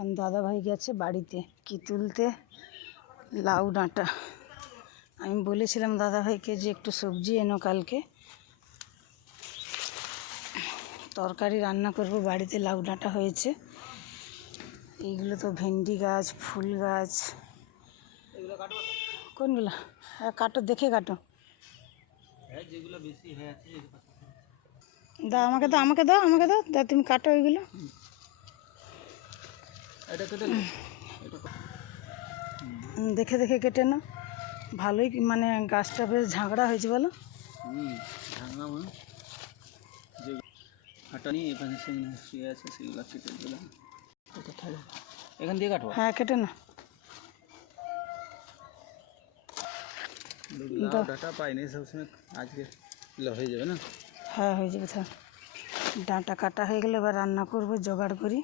এখন দাদাভাই গেছে বাড়িতে কি তুলতে, লাউ ডাঁটা। আমি বলেছিলাম দাদাভাইকে যে একটু সবজি এনো, কালকে তরকারি রান্না করব। বাড়িতে লাউ ডাঁটা হয়েছে। এইগুলো তো ভেন্ডি গাছ, ফুল গাছ। কোনগুলো? হ্যাঁ কাটো, দেখে কাটো। দাও আমাকে দাও, আমাকে দাও, আমাকে দাও, দাও তুমি কাটো ওইগুলো। দেখে দেখে কেটে নাও। ভালোই মানে গাছটা বেশ ঝাঁকড়া হয়েছে বলো। এখান দিয়ে কাটবো। হ্যাঁ কেটে না। ডাটা পাইনি সবসময়, আজকে হয়ে যাবে না? হ্যাঁ হয়ে যাবে। ডাঁটা কাটা হয়ে গেলে এবার রান্না করবো, জোগাড় করি।